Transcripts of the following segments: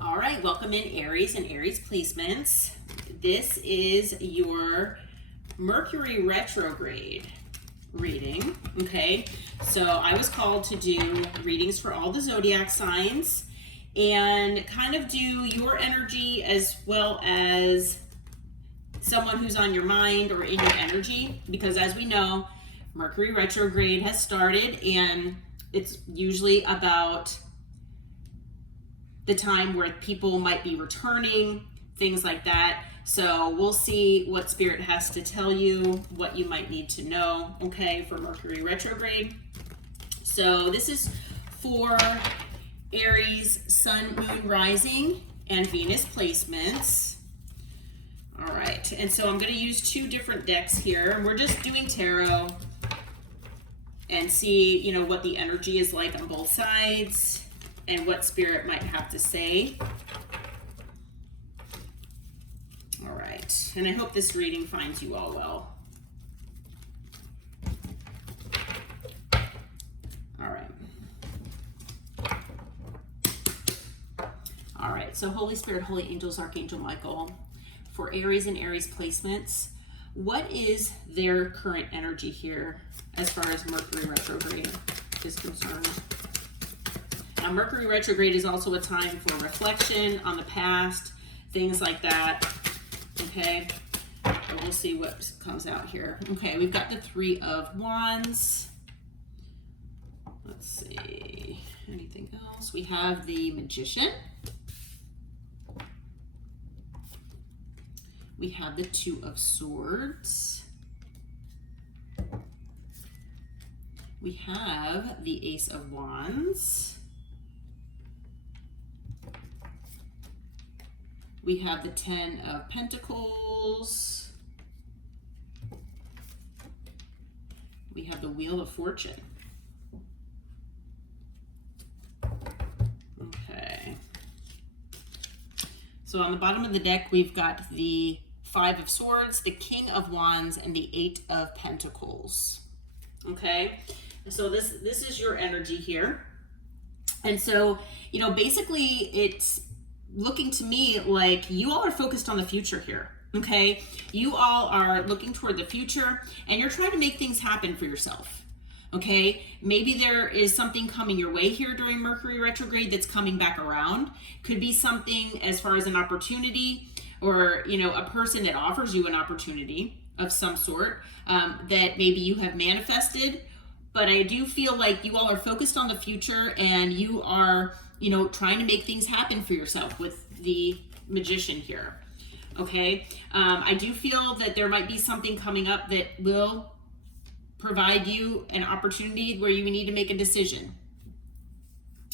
All right, welcome in Aries and Aries placements. This is your Mercury Retrograde reading, okay? So I was called to do readings for all the zodiac signs and kind of do your energy as well as someone who's on your mind or in your energy, because as we know, Mercury Retrograde has started and it's usually about the time where people might be returning, things like that. So we'll see what Spirit has to tell you, what you might need to know, okay, for Mercury Retrograde. So this is for Aries, Sun, Moon, Rising, and Venus placements. All right, and so I'm going to use two different decks here, and we're just doing tarot and see, you know, what the energy is like on both sides and what Spirit might have to say. All right, and I hope this reading finds you all well. All right. All right, so Holy Spirit, Holy Angels, Archangel Michael, for Aries and Aries placements, what is their current energy here as far as Mercury Retrograde is concerned? Now, Mercury Retrograde is also a time for reflection on the past, things like that, okay? But we'll see what comes out here. Okay, we've got the Three of Wands. Let's see, anything else? We have the Magician. We have the Two of Swords. We have the Ace of Wands. We have the Ten of Pentacles. We have the Wheel of Fortune. Okay. So on the bottom of the deck, we've got the Five of Swords, the King of Wands, and the Eight of Pentacles. Okay, so this is your energy here. And so, you know, basically it's looking to me like you all are focused on the future here. Okay, you all are looking toward the future and you're trying to make things happen for yourself. Okay, maybe there is something coming your way here during Mercury Retrograde that's coming back around. Could be something as far as an opportunity, or, you know, a person that offers you an opportunity of some sort that maybe you have manifested. But I do feel like you all are focused on the future and you are, you know, trying to make things happen for yourself with the Magician here. Okay, I do feel that there might be something coming up that will provide you an opportunity where you need to make a decision.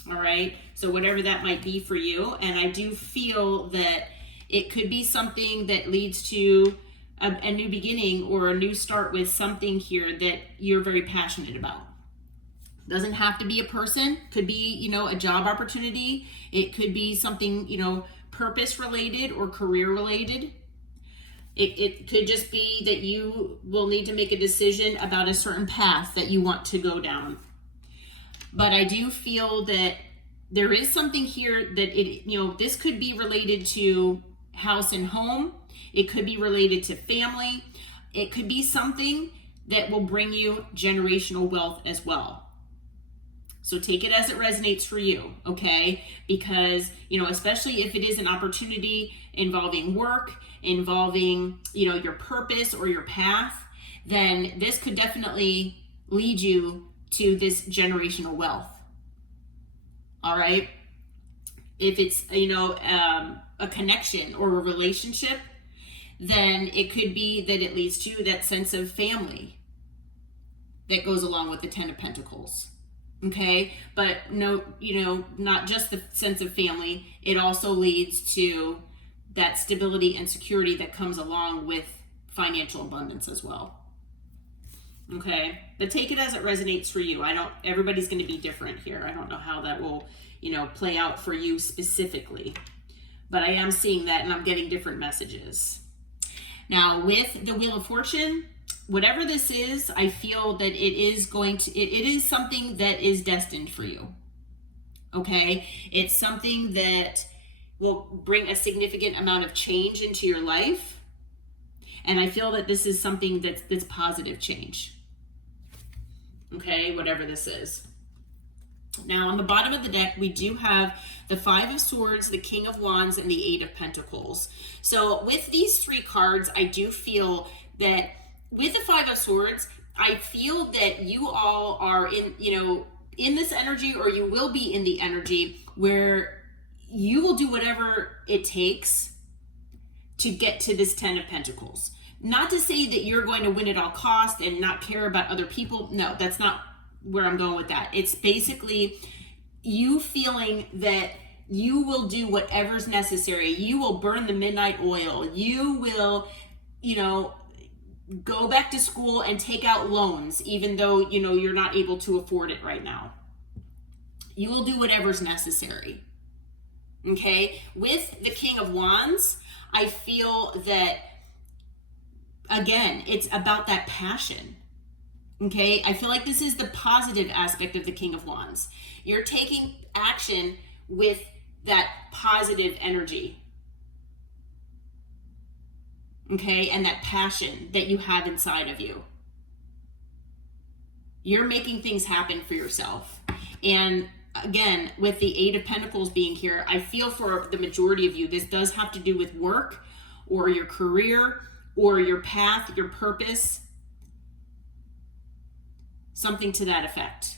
All right, so whatever that might be for you. And I do feel that it could be something that leads to a new beginning or a new start with something here that you're very passionate about. Doesn't have to be a person, could be, you know, a job opportunity. It could be something, you know, purpose related or career related. It could just be that you will need to make a decision about a certain path that you want to go down. But I do feel that there is something here that this could be related to house and home. It could be related to family. It could be something that will bring you generational wealth as well. So take it as it resonates for you, okay? Because, you know, especially if it is an opportunity involving work, involving, you know, your purpose or your path, then this could definitely lead you to this generational wealth. All right? If it's, you know, a connection or a relationship, then it could be that it leads to that sense of family that goes along with the Ten of Pentacles. Okay, but no, you know, not just the sense of family, it also leads to that stability and security that comes along with financial abundance as well. Okay, but take it as it resonates for you. Everybody's going to be different here. I don't know how that will, you know, play out for you specifically, but I am seeing that and I'm getting different messages. Now with the Wheel of Fortune, whatever this is, I feel that it is something that is destined for you. Okay, it's something that will bring a significant amount of change into your life. And I feel that this is something that's positive change. Okay, whatever this is. Now, on the bottom of the deck, we do have the Five of Swords, the King of Wands, and the Eight of Pentacles. So with these three cards, I do feel that with the Five of Swords, I feel that you all are in this energy, or you will be in the energy where you will do whatever it takes to get to this Ten of Pentacles. Not to say that you're going to win at all costs and not care about other people. No, that's not where I'm going with that. It's basically you feeling that you will do whatever's necessary. You will burn the midnight oil. You will, go back to school and take out loans, even though, you're not able to afford it right now. You will do whatever's necessary. Okay? With the King of Wands, I feel that, again, it's about that passion. Okay? I feel like this is the positive aspect of the King of Wands. You're taking action with that positive energy. Okay? And that passion that you have inside of you. You're making things happen for yourself. And again, with the Eight of Pentacles being here, I feel for the majority of you, this does have to do with work or your career or your path, your purpose, something to that effect.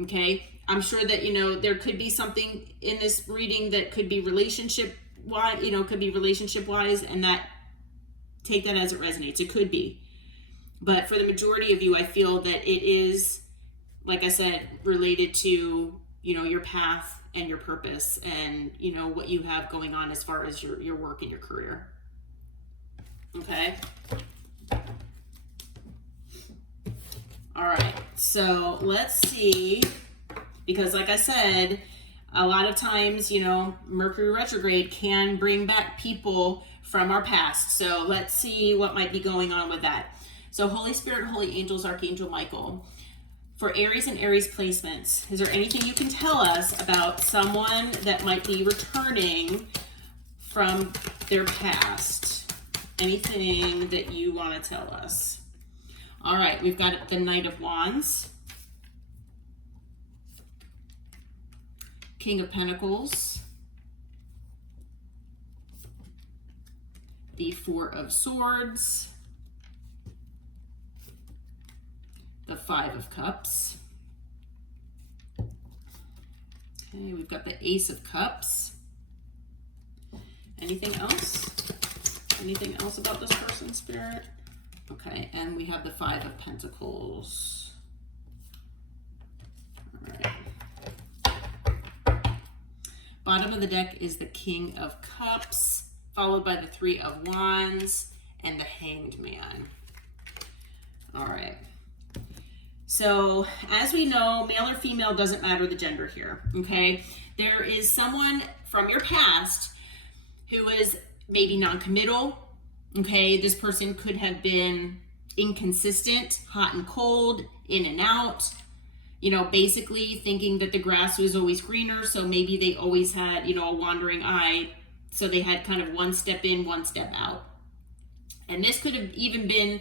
Okay? I'm sure that, there could be something in this reading that could be relationship-wise, and that, take that as it resonates. It could be. But for the majority of you, I feel that it is, like I said, related to, your path and your purpose and, what you have going on as far as your work and your career. Okay? All right. So let's see, because like I said, a lot of times, Mercury retrograde can bring back people from our past. So let's see what might be going on with that. So Holy Spirit, Holy Angels, Archangel Michael, for Aries and Aries placements, is there anything you can tell us about someone that might be returning from their past? Anything that you want to tell us? All right, we've got the Knight of Wands, King of Pentacles, the Four of Swords, the Five of Cups. Okay, we've got the Ace of Cups. Anything else? Anything else about this person, Spirit? Okay, and we have the Five of Pentacles. All right. Bottom of the deck is the King of Cups, followed by the Three of Wands and the Hanged Man. All right. So, as we know, male or female doesn't matter the gender here, okay? There is someone from your past who is maybe non-committal, okay? This person could have been inconsistent, hot and cold, in and out, basically thinking that the grass was always greener, so maybe they always had, a wandering eye, so they had kind of one step in, one step out. And this could have even been,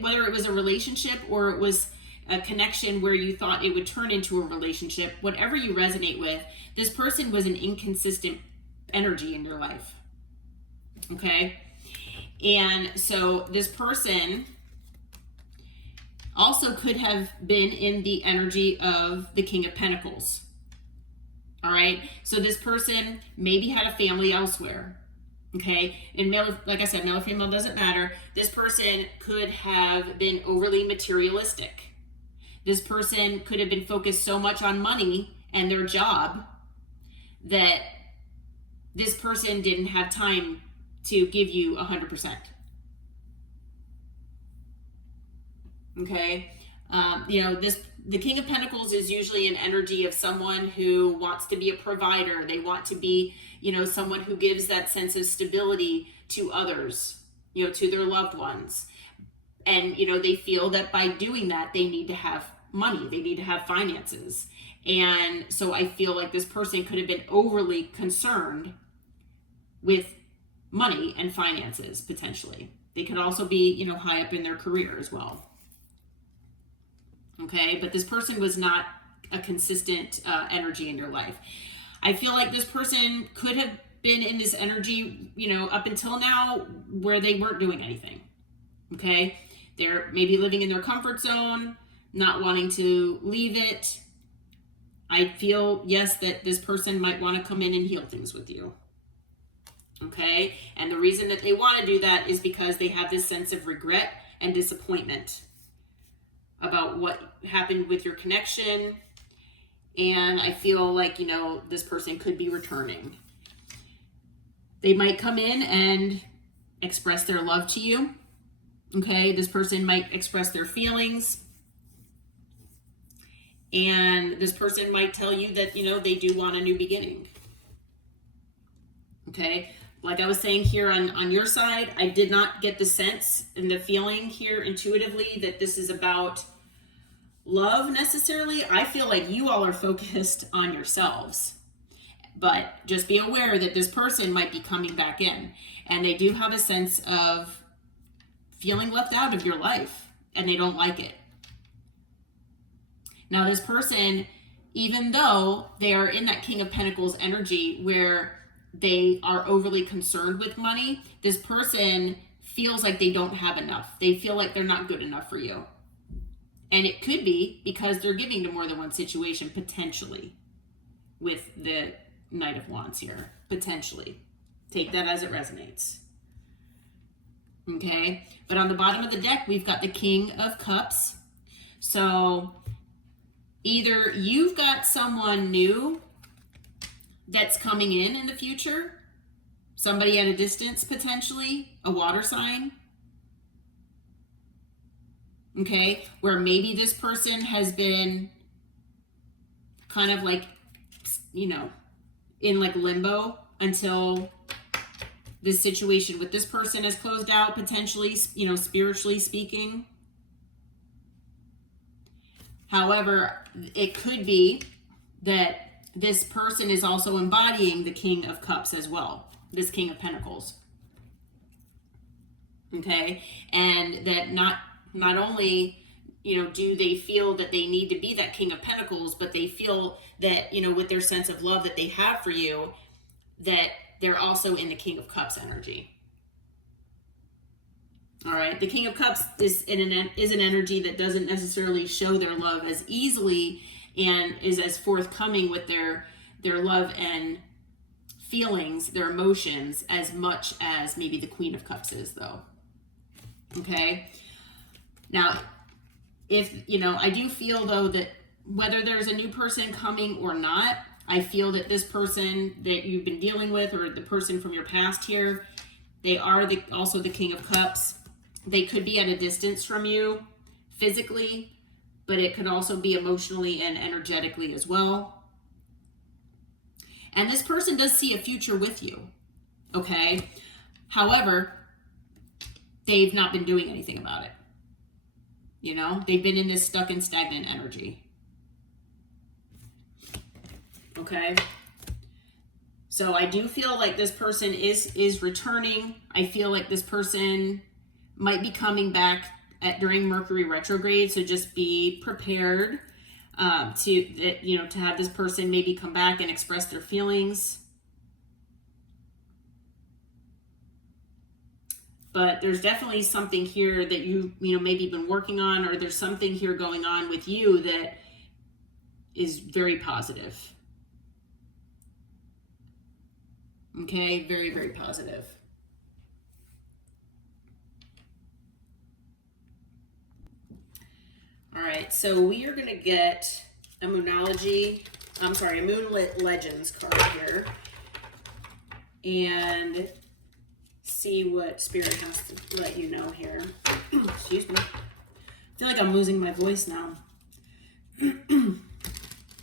whether it was a relationship or it was a connection where you thought it would turn into a relationship, whatever you resonate with, this person was an inconsistent energy in your life. Okay? And so this person also could have been in the energy of the King of Pentacles. All right? So this person maybe had a family elsewhere. Okay? And male, like I said, male or female doesn't matter. This person could have been overly materialistic. This person could have been focused so much on money and their job that this person didn't have time to give you 100%. Okay? The King of Pentacles is usually an energy of someone who wants to be a provider. They want to be, someone who gives that sense of stability to others, to their loved ones. And, they feel that by doing that, they need to have money. They need to have finances. And so I feel like this person could have been overly concerned with money and finances, potentially. They could also be, you know, high up in their career as well. Okay, but this person was not a consistent energy in your life. I feel like this person could have been in this energy, you know, up until now where they weren't doing anything. Okay, they're maybe living in their comfort zone, not wanting to leave it. I feel, yes, that this person might want to come in and heal things with you. Okay, and the reason that they want to do that is because they have this sense of regret and disappointment about what happened with your connection. And I feel like, you know, this person could be returning. They might come in and express their love to you. Okay, this person might express their feelings. And this person might tell you that, you know, they do want a new beginning. Okay, like I was saying here on your side, I did not get the sense and the feeling here intuitively that this is about love necessarily. I feel like you all are focused on yourselves. But just be aware that this person might be coming back in. And they do have a sense of feeling left out of your life. And they don't like it. Now this person, even though they are in that King of Pentacles energy where they are overly concerned with money, this person feels like they don't have enough. They feel like they're not good enough for you. And it could be because they're giving to more than one situation, potentially, with the Knight of Wands here. Potentially. Take that as it resonates. Okay? But on the bottom of the deck, we've got the King of Cups. So either you've got someone new that's coming in the future, somebody at a distance potentially, a water sign, okay, where maybe this person has been kind of like, you know, in like limbo until this situation with this person is closed out, potentially, you know, spiritually speaking. However, it could be that this person is also embodying the King of Cups as well, this King of Pentacles. Okay, and that not only, you know, do they feel that they need to be that King of Pentacles, but they feel that, you know, with their sense of love that they have for you, that they're also in the King of Cups energy. All right, the King of Cups is an energy that doesn't necessarily show their love as easily and is as forthcoming with their love and feelings, their emotions, as much as maybe the Queen of Cups is, though. Okay. Now, if, you know, I do feel, though, that whether there's a new person coming or not, I feel that this person that you've been dealing with, or the person from your past here, they are also the King of Cups. They could be at a distance from you physically, but it could also be emotionally and energetically as well. And this person does see a future with you, okay? However, they've not been doing anything about it. You know, they've been in this stuck and stagnant energy. Okay? So I do feel like this person is returning. I feel like this person might be coming back during Mercury retrograde, so just be prepared to have this person maybe come back and express their feelings. But there's definitely something here that you maybe been working on, or there's something here going on with you that is very positive. Okay, very, very positive. All right, so we are going to get a Moonlit Legends card here and see what Spirit has to let you know here. Excuse me. I feel like I'm losing my voice now.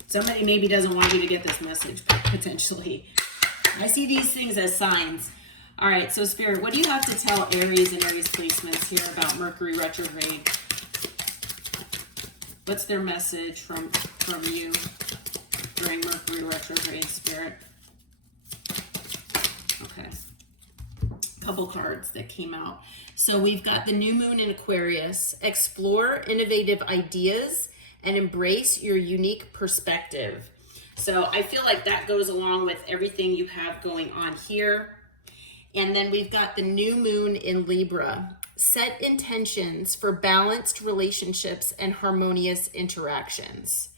Somebody maybe doesn't want you to get this message, potentially. I see these things as signs. All right, so Spirit, what do you have to tell Aries and Aries placements here about Mercury retrograde? What's their message from you? during Mercury retrograde, Spirit? Okay. Couple cards that came out. So we've got the new moon in Aquarius. Explore innovative ideas and embrace your unique perspective. So I feel like that goes along with everything you have going on here. And then we've got the new moon in Libra. Set intentions for balanced relationships and harmonious interactions.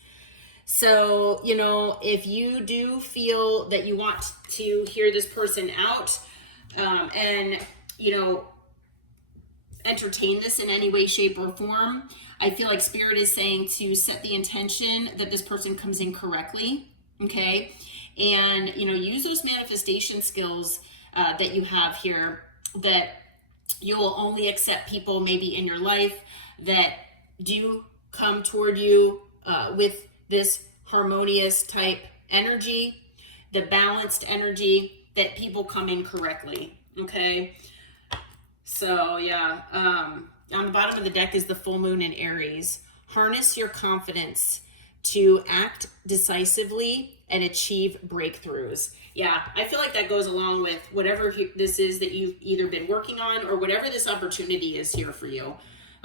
So, you know, if you do feel that you want to hear this person out, and, you know, entertain this in any way, shape, or form, I feel like Spirit is saying to set the intention that this person comes in correctly, okay? And, you know, use those manifestation skills that you have here, that you will only accept people maybe in your life that do come toward you with this harmonious type energy, the balanced energy, that people come in correctly, okay? So yeah, on the bottom of the deck is the full moon in Aries. Harness your confidence to act decisively and achieve breakthroughs. Yeah, I feel like that goes along with whatever this is that you've either been working on or whatever this opportunity is here for you,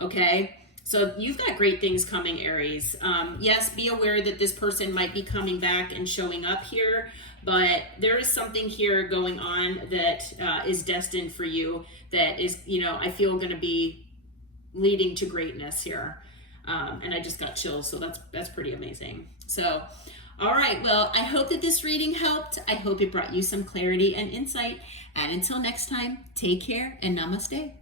okay? So you've got great things coming, Aries. Yes, be aware that this person might be coming back and showing up here, but there is something here going on that is destined for you, that is, you know, I feel going to be leading to greatness here. And I just got chills, so that's pretty amazing. So, all right, well, I hope that this reading helped. I hope it brought you some clarity and insight. And until next time, take care and namaste.